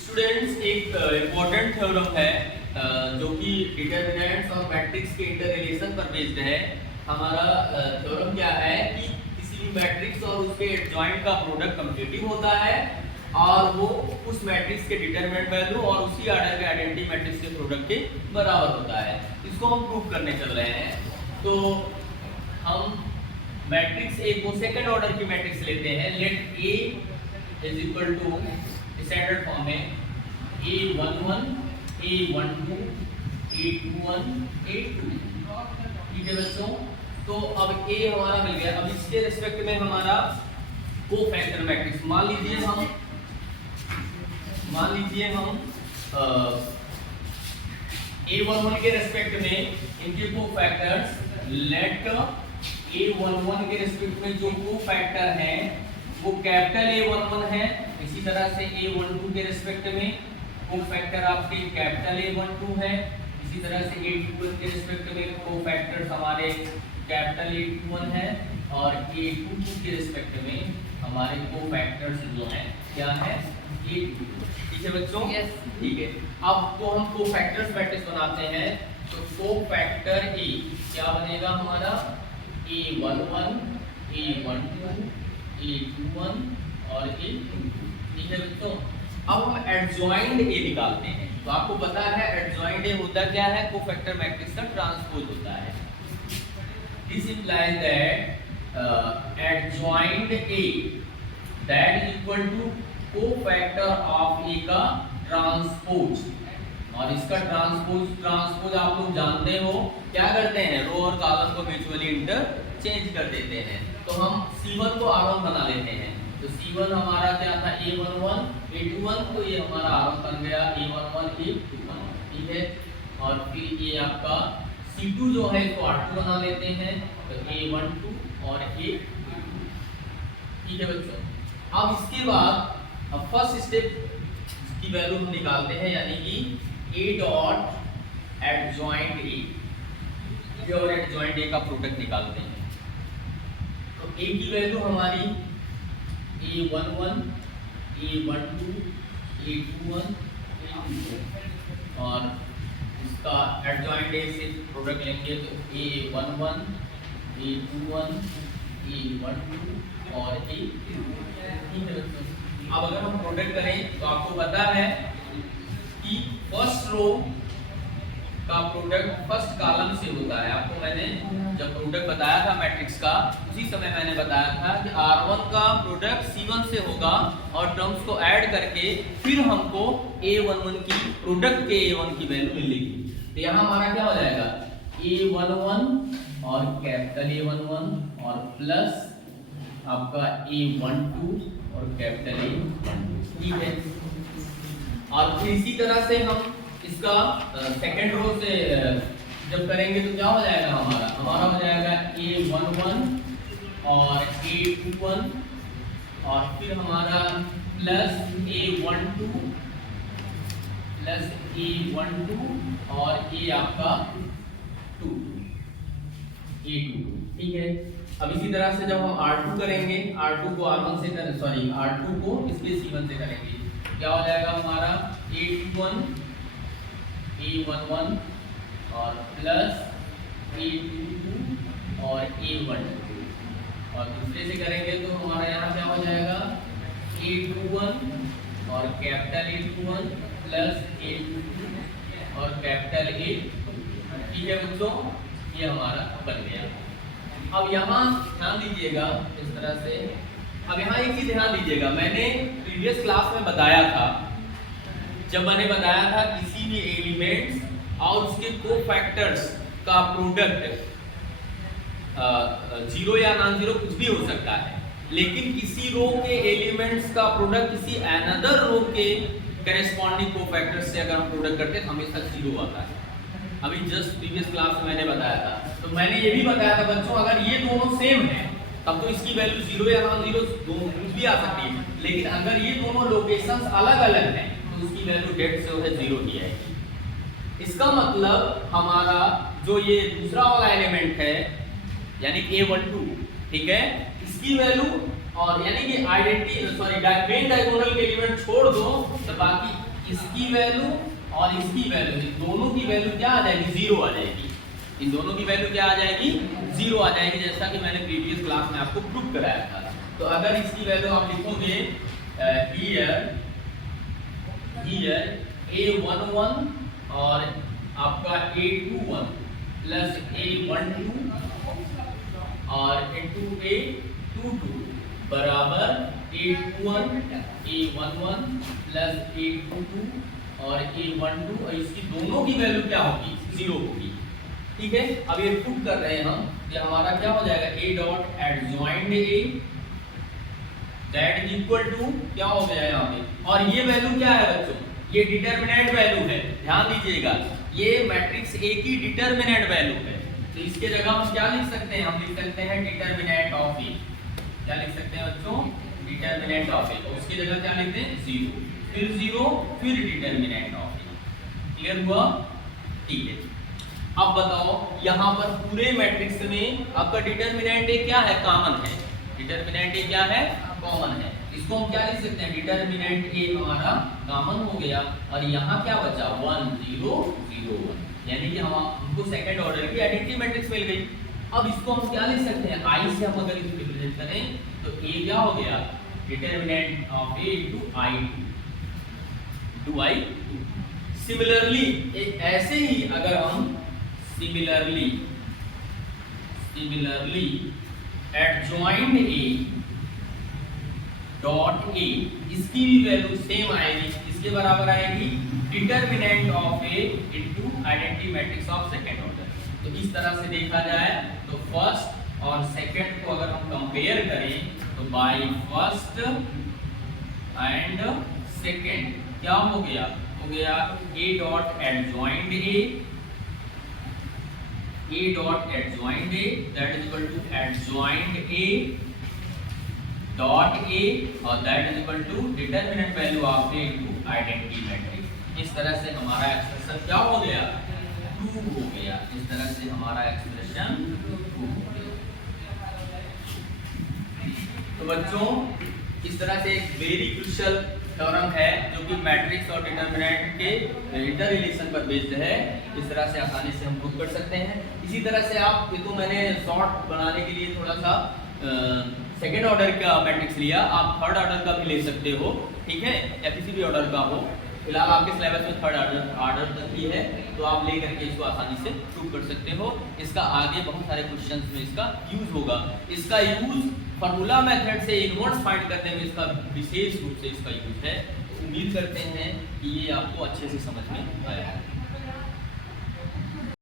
Students एक important theorem है जो कि डिटरमिनेंट्स और मैट्रिक्स के इंटर रिलेशन पर बेस्ड है। हमारा थ्योरम क्या है कि किसी भी मैट्रिक्स और उसके एडजॉइंट का प्रोडक्ट कम्यूटेटिव होता है और वो उस मैट्रिक्स के डिटरमिनेंट वैल्यू और उसी ऑर्डर के आइडेंटिटी मैट्रिक्स के प्रोडक्ट के बराबर होता है। इसको हम प्रूव करने चल रहे हैं। तो हम मैट्रिक्स ए को सेकंड ऑर्डर की मैट्रिक्स लेते हैं। Let A is equal to standard form में A11 A12 A21 A2। ठीक है बच्चों, तो अब A हमारा मिल गया। अब इसके रिस्पेक्ट में हमारा कोफैक्टर मैट्रिक्स मान लीजिए हम A11 के रिस्पेक्ट में इनके कोफैक्टर्स लेट A11 के रिस्पेक्ट में जो कोफैक्टर हैं वो कैपिटल A11 है। इसी तरह से A12 के रिस्पेक्ट में कोफैक्टर आपके कैपिटल A12 है। इसी तरह से A21 के रिस्पेक्ट में कोफैक्टर्स हमारे कैपिटल A21 है और A22 के रिस्पेक्ट में हमारे कोफैक्टर्स जो हैं क्या है A22। ठीक है बच्चों? Yes. ठीक है। अब तो हम कोफैक्टर्स मैट्रिक्स बनाते हैं। तो कोफैक्टर A क्या बनेगा हमारा A11 A12 A21 और A22। ठीक है बच्चों, अब हम एडजॉइंट ए निकालते हैं। तो आपको पता है एडजॉइंट ए होता क्या है, कोफैक्टर मैट्रिक्स का ट्रांसपोज होता है। This implies that adjoint A that is equal to cofactor of A का ट्रांसपोज। और इसका ट्रांसपोज आप लोग जानते हो क्या करते हैं, रो और कॉलम को म्यूचुअली इंटरचेंज कर देते हैं। तो हम C1 को R1 बना लेते हैं। तो C1 हमारा क्या था A11 A21, तो ये हमारा R1 बन गया A11 A21। ठीक है, और फिर ये आपका C2 जो है इसको R2 बना लेते हैं। तो A12 और A22। ठीक है बच्चों, अब इसके बाद अब फर्स्ट स्टेप की वैल्यू हम निकालते हैं, यानी कि A डॉट एडजॉइंट ए और एडजॉइंट ए का प्रोडक्ट निकालते हैं। तो A की वैल्यू हमारी A11 A12 A21 A22 और इसका एडजॉइंट ए से प्रोडक्ट लेंगे तो A11 A21 A12 और A22। ठीक है बच्चों, अब अगर हम प्रोडक्ट करें तो आपको पता है कि फर्स्ट रो का प्रोडक्ट फर्स्ट कॉलम से होता है। आपको मैंने जब प्रोडक्ट बताया था मैट्रिक्स का, उसी समय मैंने बताया था कि R1 का प्रोडक्ट C1 से होगा और टर्म्स को ऐड करके फिर हमको A11 की प्रोडक्ट के A1 की वैल्यू मिलेगी। तो यहाँ हमारा क्या हो जाएगा A11 और कैपिटल A11 और प्लस आपका A12 और कैपिटल A12। ठीक है, और फिर इसी तरह से हम इसका सेकेंड रो से जब करेंगे तो क्या हो जाएगा हमारा हो जाएगा A11 और A21 और फिर हमारा प्लस A12 और A आपका 2 A22। ठीक है, अब इसी तरह से जब हम R2 करेंगे, R2 को R1 से करें, सॉरी R2 को इसके C1 से करेंगे, क्या हो जाएगा हमारा A21 A11 और प्लस A22 और A12। और दूसरे से करेंगे तो हमारा यहाँ क्या हो जाएगा A21 और कैपिटल A21 प्लस A22 और कैपिटल A22। ठीक है बच्चों, ये हमारा बन गया। अब यहाँ ध्यान दीजिएगा इस तरह से। अब यहाँ एक चीज ध्यान दीजिएगा, मैंने प्रीवियस क्लास में बताया था, जब मैंने बताया था किसी भी एलिमेंट्स और उसके कोफैक्टर्स का प्रोडक्ट जीरो या नॉन जीरो कुछ भी हो सकता है, लेकिन किसी रो के एलिमेंट्स का प्रोडक्ट किसी अनदर रो के करेस्पॉन्डिंग कोफैक्टर्स से अगर हम प्रोडक्ट करते हैं तो हमेशा जीरो आता है। अभी जस्ट प्रीवियस क्लास में मैंने बताया था। तो मैंने ये भी बताया था बच्चों, अगर ये दोनों सेम है तब तो इसकी वैल्यू जीरो या नॉन जीरो दोनों कुछ भी आ सकती है, लेकिन अगर ये दोनों लोकेशंस अलग अलग हैं तो उसकी वैल्यू डेट से है जीरो की आएगी। इसका मतलब हमारा जो ये दूसरा वाला एलिमेंट है यानी कि A12, ठीक है, इसकी वैल्यू और यानी कि आइडेंटिटी मेन डायगोनल के एलिमेंट छोड़ दो तो बाकी इसकी वैल्यू और इसकी वैल्यू, इन दोनों की वैल्यू क्या आ जाएगी, जीरो आ जाएगी। इन दोनों की वैल्यू क्या आ जाएगी, जीरो आ जाएगी, जैसा कि मैंने प्रीवियस क्लास में आपको प्रूव कराया था। तो अगर इसकी वैल्यू आप लिखोगे हियर a11 और आपका a21 प्लस a12 और into a22 बराबर a21 a11 प्लस a22 और a12, और इसकी दोनों की वैल्यू क्या होगी, जीरो होगी। ठीक है, अब ये पुट कर रहे हैं हम, ये हमारा क्या हो जाएगा, a dot adjoint a that is equal to क्या हो गया यहाँ पे, और ये वैल्यू क्या है बच्चों, ये डिटरमिनेंट वैल्यू है, ध्यान दीजिएगा, ये मैट्रिक्स A की डिटरमिनेंट वैल्यू है। तो इसके जगह हम क्या लिख सकते हैं, हम लिख सकते हैं डिटरमिनेंट ऑफ A। क्या लिख सकते हैं बच्चों, डिटरमिनेंट ऑफ A। और उसकी जगह क्या लिखते हैं, जीरो, फिर जीरो, फिर डिटरमिनेंट ऑफ A। क्लियर हुआ? ठीक है, अब बताओ यहाँ पर पूरे मैट्रिक्स में आपका डिटरमिनेंट A क्या है, कॉमन है। डिटरमिनेंट A क्या है, कॉमन है। इसको हम क्या लिख सकते हैं, डिटरमिनेंट A हमारा कॉमन हो गया, और यहाँ क्या बचा 1 0 0 1, यानी कि हमको सेकंड ऑर्डर की आइडेंटिटी मैट्रिक्स मिल गई। अब इसको हम क्या लिख सकते हैं, I से हम अगर इसको रिप्रेजेंट करें तो A क्या हो गया, determinant of A to I2। Similarly ऐसे ही अगर हम similarly adjoint A dot A, इसकी भी वैल्यू सेम आएगी, इसके बराबर आएगी determinant of A into identity matrix of second order. तो इस तरह से देखा जाए तो फर्स्ट और सेकंड को अगर हम कंपेयर करें तो बाय फर्स्ट एंड सेकंड क्या हो गया A dot adjoint A dot adjoint A that is equal to adjoint A dot A और that is equal to determinant value of A to identity matrix. इस तरह से हमारा एक्सप्रेशन क्या हो गया, प्रूव हो गया। इस तरह से हमारा एक्सप्रेशन प्रूव हो गया। तो बच्चों इस तरह से एक वेरी क्रूशियल थ्योरम है जो कि मैट्रिक्स और डिटरमिनेंट के इंटर रिलेशन पर बेस्ड है। इस तरह से आसानी से हम प्रूव कर सकते हैं। इसी तरह से आप, ये तो मैंने शॉर्ट बनाने के लिए थोड़ा सा सेकेंड ऑर्डर का मैट्रिक्स लिया, आप थर्ड ऑर्डर का भी ले सकते हो, ठीक है, या किसी भी ऑर्डर का हो। फिलहाल आपके सिलेबस में थर्ड ऑर्डर तक ही है, तो आप ले करके इसको आसानी से प्रूव कर सकते हो। इसका आगे बहुत सारे क्वेश्चंस में इसका यूज होगा। इसका यूज फार्मूला मेथड से इनवर्स फाइंड करने में इसका विशेष रूप से इसका यूज है। तो उम्मीद करते हैं कि ये आपको अच्छे से समझ में आया है।